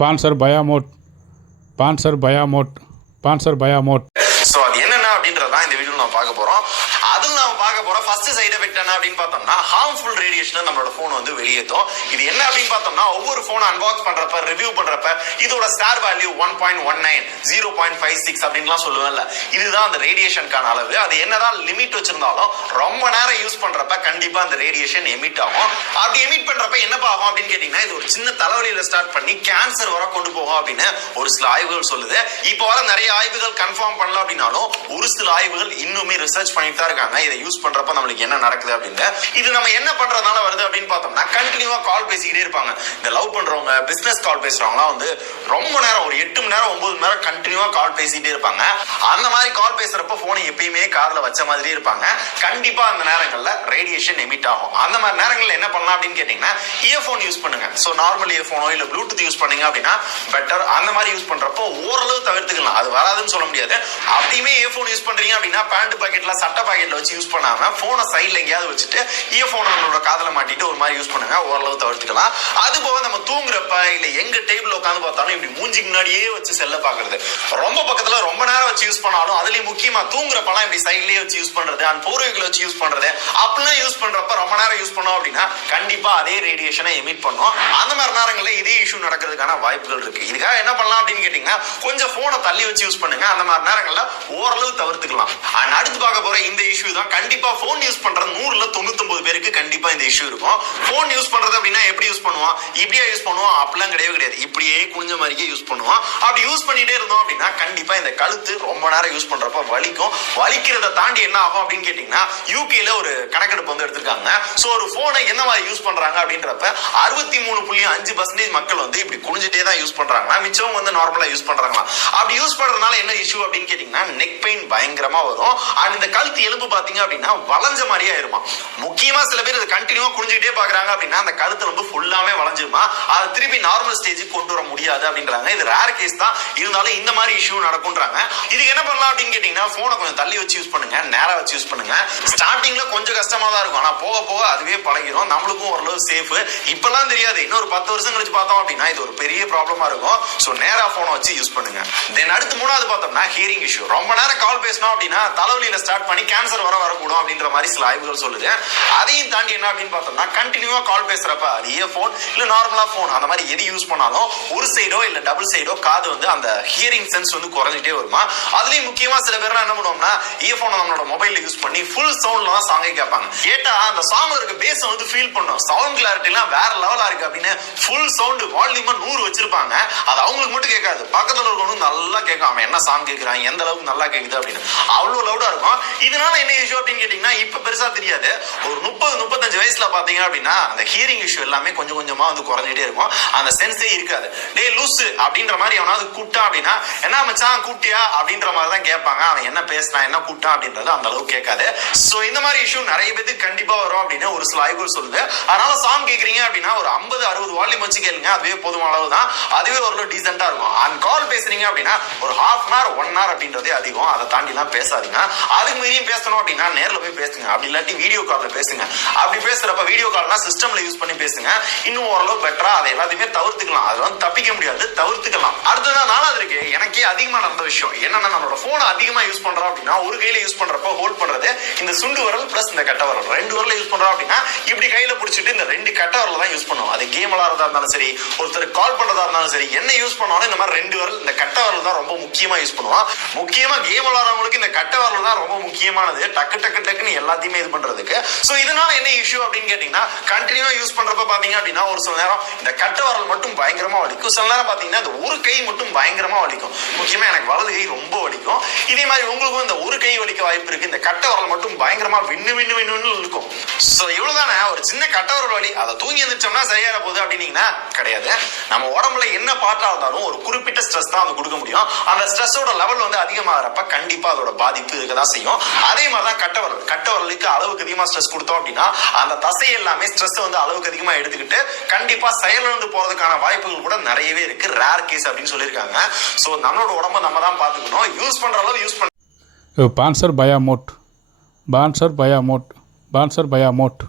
பான்சர் பயாமோட் so அது என்னென்ன அப்படின்றதான் இந்த வீடியோ நம்ம பார்க்க போறோம். அதில் நம்ம பார்க்க போற ஃபர்ஸ்ட் சைடு எஃபெக்ட் என்ன அப்படின்னு பார்த்தோம்னா ஹார்ம்ஃபுல் ரேடியேஷன் நம்மளோட ஃபோன் வந்து வெளியேற்றும். இது என்ன அப்படின்னு பார்த்தோம்னா ஒவ்வொரு ஃபோனை அன்பாக்ஸ் பண்றப்ப ரிவ்யூ பண்றப்ப இதோட ஸ்டார் வேல்யூ 1.19 0.56 அப்படின்லாம் சொல்லுவேன்ல, இதுதான் அந்த ரேடியேஷனுக்கான அளவு. அது என்னதான் லிமிட் வச்சிருந்தாலும் ரொம்ப நேரம் யூஸ் பண்றப்ப கண்டிப்பா அந்த ரேடியேஷன் எமிட் ஆகும். அப்படி எமிட் பண்றப்ப என்னப்பா ஆகும் அப்படின்னு கேட்டீங்கன்னா இது ஒரு சின்ன தலைவலியில ஸ்டார்ட் பண்ணி கேன்சர் வர கொண்டு போகும் அப்படின்னு ஒரு சில ஆய்வுகள் சொல்லுது. இப்போ வர நிறைய ஆய்வுகள் கன்ஃபார்ம் பண்ணல அப்படின்னாலும் ஒரு சில ஆய்வுகள் இன்னுமே ரிசர்ச் பண்ணிட்டு தான் இருக்காங்க. இதை யூஸ் பண்றப்ப நம்மளுக்கு என்ன நடக்குது அப்படின்னு. இது நம்ம என்ன பண்றதுனால வருது அப்படின்னு பார்த்தோம்னா கண்டினியூவா கால் பேசிக்கிட்டே இருப்பாங்க. இந்த லவ் பண்றவங்க, பிசினஸ் கால் பேசுறவங்கலாம் வந்து ரொம்ப நேரம், ஒரு 8 மணி நேரம் 9 மணி நேரம் கண்டினியூவா கால் பேசிட்டே இருப்பாங்க. அந்த மாதிரி கால் பேசுறப்ப போனை எப்பயுமே காதுல வச்ச மாதிரி இருப்பாங்க. கண்டிப்பா அந்த நேரங்கள்ல ரேடியேஷன் எமிட் ஆகும். அந்த மாதிரி நேரங்கள்ல என்ன பண்ணலாம் அப்படின்னு கேட்டீங்கன்னா இயர்போன் யூஸ் பண்ணுங்க. ஸோ நார்மல் இயர்போனோ இல்ல ப்ளூடூத் யூஸ் பண்ணீங்க அப்படின்னா பெட்டர். அந்த மாதிரி யூஸ் பண்றப்போ ஓரளவு தவிர்த்துக்கலாம். அது வராதுன்னு சொல்ல முடியாது. அப்படியுமே இயர்போன் யூஸ் பண்றீங்க அப்படின்னா பேண்ட் பாக்கெட்ல, சட்டை பாக்கெட்ல வச்சு யூஸ் பண்ணாம போனை சைட்ல எங்கேயாவது வச்சுட்டு இயர்போன் நம்மளோட காதுல மாட்டிட்டு ஒரு மாதிரி யூஸ் பண்ணுங்க. ஓரளவு தவிர்த்துக்கலாம். அது போக நம்ம தூங்குறப்ப இல்ல எங்க டேபிள் உட்காந்து பார்த்தாலும் இப்படி மூஞ்சிக்கு முன்னாடியே வச்சு செல்ல பாக்குறது, ரொம்ப பக்கத்துல ரொம்ப நேரம் வச்சு யூஸ் பண்ணாலும் அதுலயும் முக்கியமா தூங்குறப்பெல்லாம் இப்படி சைட்லயே வச்சு யூஸ் பண்றது, அந்த போர்வைகளை வச்சு யூஸ் பண்றது, அப்படிலாம் யூஸ் பண்றப்ப ரொம்ப நேரம் யூஸ் பண்ணோம் அப்படின்னா கண்டிப்பா அதே ரேடியேஷனை எமிட் பண்ணும். அந்த மாதிரி நேரங்களில் இதே இஷ்யூ நடக்கிறதுக்கான வாய்ப்புகள் இருக்கு. இதுக்காக என்ன பண்ணலாம் அப்படின்னு கேட்டீங்கன்னா கொஞ்சம் போனை தள்ளி வச்சு யூஸ் பண்ணுங்க. அந்த மாதிரி நேரங்களில் ஓரளவு தவிர்த்துக்கலாம். அண்ட் அடுத்து பார்க்க போற இந்த இஷ்யூ தான் கண்டிப்பா போன் யூஸ் பண்ற 100ல 99 பேருக்கு கண்டிப்பா இந்த இஷ்யூ இருக்கும். போன் யூஸ் பண்றது அப்படின்னா எப்படி யூஸ் பண்ணுவோம்? இப்படியா யூஸ் பண்ணுவோம்? அப்படிலாம் கிடையாது. இப்படியே குனிஞ்ச மாதிரியே யூஸ் பண்ணுவோம். அப்படி யூஸ் பண்ணிட்டே இருந்தோம் அப்படின்னா கண்டிப்பா இந்த கழுத்து ரொம்ப நேரம் யூஸ் பண்றப்ப வலிக்கும். வலிக்கிறத தாண்டி என்ன ஆகும் அப்படின்னு கேட்டீங்கன்னா யூகேல ஒரு கணக்கெடுப்பு வந்து எடுத்திருக்காங்க. சோ ஒரு போனை என்ன மாதிரி யூஸ் பண்றாங்க அப்படின்றப்ப 63.5% மக்கள் வந்து இப்படி குனிஞ்சிட்டே தான் யூஸ் பண்றாங்க. மிச்சம் வந்து நார்மலா யூஸ் பண்றாங்களா? அப்படி யூஸ் பண்றதுனால என்ன இஷ்யூ அப்படின்னு கேட்டீங்கன்னா நெக் பெயின் பயங்கரமா வரும். அண்ட் இந்த கழுத்து எலும்பு பாத்தீங்க அப்படின்னா வளைஞ்ச மாதிரியே ஆயிருமா. முக்கியமா சில பேர் இதை கண்டினியூவா குனிஞ்சிட்டே பாக்குறாங்க அப்படின்னா அந்த கழுத்து எலும்பு ஃபுல்லாமே வளைஞ்சிருமா. அதை திருப்பி நார்மல் ஸ்டேஜுக்கு கொண்டு வர முடியாது அப்படின்றாங்க. இது ரேர் கேஸ் தான். இருந்தாலும் இந்த மாதிரி இஷ்யூ நடக்கும்ன்றாங்க. இதுக்கு என்ன பண்ணலாம் அப்படின்னு கேட்டீங்கன்னா போனை கொஞ்சம் தள்ளி வச்சு யூஸ் பண்ணுங்க, நேரா வச்சு யூஸ் பண்ணுங்க. ஸ்டார்டிங்ல கொஞ்சம் கஷ்டமா தான் இருக்கும். ஆனா போக போக அதுவே பழகிடும். நம்மளுக்கும் ஓரளவு சேஃப். இப்பெல்லாம் தெரியாது, இன்னொரு 10 வருஷம் கழிச்சு பார்த்தோம் அப்படின்னா இது ஒரு பெரிய ப்ராப்ளமா இருக்கும். சோ நேரா போனை வச்சு யூஸ் பண்ணுங்க. தென் அடுத்து மூணாவது பார்த்தோம்னா ஹியரிங் இஷ்யூ. ரொம்ப நேரம் கால் பேசணும் அப்படின்னா தலைவலியில ஸ்டார்ட் பண்ணி கேன்சர் வரக்கூடும் அப்படின்ற மாதிரி சில ஆய்வுகள் சொல்லுது. அதையும் தாண்டி என்ன அப்படின்னு பார்த்தோம்னா கண்டினியூவா கால் பேசுறப்ப அது இயர்போன் இல்ல நார்மலா போன் அந்த மாதிரி எது யூஸ் பண்ணாலும் ஒரு சைடோ இல்ல டபுள் சைடோ காது வந்து அந்த ஹியரிங் சென்ஸ் வந்து குறைஞ்சிட்டே வருமா. அதுலயும் முக்கியமா சில பேர் என்ன பண்ணுவோம்னா இயர்போன் நம்மளோட மொபைல்ல யூஸ் பண்ணி ஃபுல் சவுண்ட்ல தான் சாங்கை கேட்பாங்க. கேட்டா அந்த சாங்ல இருக்க பேஸ் வந்து ஃபீல் பண்ணும். சவுண்ட் கிளாரிட்டி எல்லாம் வேற லெவலா இருக்கு அப்படின்னு ஃபுல் சவுண்ட் வால்யூம் 100 வச்சிருப்பாங்க. அது அவங்களுக்கு மட்டும் கேட்காது, பக்கத்துல இருக்கவனும் நல்லா கேட்கும். அவன் என்ன சாங் கேட்கிறான், எந்த அளவுக்கு நல்லா கேக்குது அப்படின்னு அவ்வளவு லவுடா இருக்கும். இதனால என்ன இஷ்யூ அப்படின்னு கேட்டீங்கன்னா இப்ப பெருசா தெரியாது. ஒரு 30-35 வயசுல பாத்தீங்க அப்படின்னா அந்த ஹியரிங் இஷ்யூ எல்லாமே கொஞ்சம் கொஞ்சமா வந்து குறைஞ்சிட்டே இருக்கும். அந்த சென்ஸே இருக்காது. டே லூசு அப்படின்ற மாதிரி அவனாவது கூட்டா அப்படின்னா என்ன மச்சான் கூட்டியா அப்படின்ற மாதிரி தான் கேட்பாங்க. அவன் என்ன பேசினா என்ன கூட்டா அப்படின்றது அந்த அளவுக்கு கேட்காது. சோ இந்த மாதிரி இஷ்யூ நிறைய பேருக்கு கண்டிப்பா வரும் அப்படின்னு ஒரு சில ஆய்வுகள் சொல்லுது. அதனால சாங் கேக்குறீங்க அப்படின்னா ஒரு 50-60 வால்யூம் வச்சு கேளுங்க. அதுவே போதுமான அளவு தான். அதுவே ஓரளவு டீசென்டா இருக்கும். அண்ட் கால் பேசுறீங்க அப்படின்னா ஒரு half an hour 1 hour அப்படின்றதே அதிகம். அதை தாண்டி எல்லாம் பேசாதீங்க. அதுக்கு மீறியும் பேசணும் அப்படின்னா நேர்ல போய் பேசுங்க. அப்படி இல்லாட்டி வீடியோ கால்ல பேசுங்க. அப்படி பேசுறப்ப வீடியோ கால்னா சிஸ்டம்ல யூஸ் பண்ணி பேசுங்க. இன்னும் ஓரளவு பெட்டரா அதை எல்லாத்தையுமே தவிர்த்துக்கலாம். அது வந்து தப்பிக்க முடியாது, தவிர்த்துக்கலாம். அடுத்ததான் நாலாவது இருக்கு எனக்கே அதிகமா நடந்த விஷயம் என்னன்னா நம்மளோட போனை அதிகமா யூஸ் பண்றோம் அப்படின்னா ஒரு கையில யூஸ் பண்றப்ப ஹோல்ட் பண்றது இந்த சுண்டு விரல் பிளஸ் இந்த கட்டை விரல் 2 விரல யூஸ் பண்றோம் அப்படின்னா இப்படி கையில பிடிச்சிட்டு இந்த 2 கட்டை விரல தான் யூஸ் பண்ணுவோம். அது கேம் விளையாடுறதா இருந்தாலும் சரி, ஒருத்தர் கால் பண்றதா இருந்தாலும் சரி, என்ன யூஸ் பண்ணாலும் இந்த மாதிரி 2 விரல் இந்த கட்டை விரல் தான் ரொம்ப முக்கியமா யூஸ் பண்ணுவோம். முக்கியமா கேம் விளையாடுறவங்களுக்கு இந்த கட்டை விரல் தான் ரொம்ப முக்கியமானது. டக்குன்னு எல்லாத்தையுமே இது பண்றதுக்கு. சோ இதனால என்ன இஷ்யூ அப்படின்னு கேட்டீங்கன்னா கண்டினியூவா யூஸ் பண்றப்ப பாத்தீங்க அப்படின்னா ஒரு சில நேரம் இந்த கட்டை விரல் மட்டும் பயங்கரமா வலிக்கும். சில நேரம் பாத்தீங்கன்னா இந்த ஒரு கை மட்டும் பயங்கரமா வலிக்கும். முக்கியமா எனக்கு வலது கை ரொம்ப வலிக்கும். இதே மாதிரி உங்களுக்கும் இந்த ஒரு கை வலிக்க வாய்ப்பு இருக்கு. இந்த கட்டை விரல் மட்டும் பயங்கரமா விண்ணு இருக்கும். சோ இவ்வளவுதானே ஒரு சின்ன கட்டை விரல் வலி. அதை தூங்கி எந்திரிச்சோம்னா சரியான போகுது அப்படின்னீங்கன்னா கிடையாது. நம்ம உடம்புல என்ன பாட்டா இருந்தாலும் ஒரு குறிப்பிட்ட ஸ்ட்ரெஸ் தான் வந்து கொடுக்க முடியும். அந்த ஸ்ட்ரெஸ்ஸோட லெவல் வந்து அதிகமாகிறப்ப கண்டிப்பா அதோட பாதிப்பு இருக்கதான் செய்யும். அதே மாதிரிதான் கட்டை விரலுக்கு அளவுக்கு அதிகமா ஸ்ட்ரெஸ் கொடுத்தோம் அப்படின்னா அந்த தசை எல்லாமே ஸ்ட்ரெஸ் வந்து அளவுக்கு அதிகமா எடுத்துக்கிட்டு கண்டிப்பா செயலிழந்து போறதுக்கான வாய்ப்புகள் கூட நிறையவே இருக்கு. ரேர் கேஸ் அப்படின்னு சொல்லியிருக்காங்க. சோ நம்மளோட உடம்ப நம்ம தான் பாத்துக்கணும். யூஸ் பண்ற அளவு யூஸ் பண்ண. பான்சர் பயாமோட்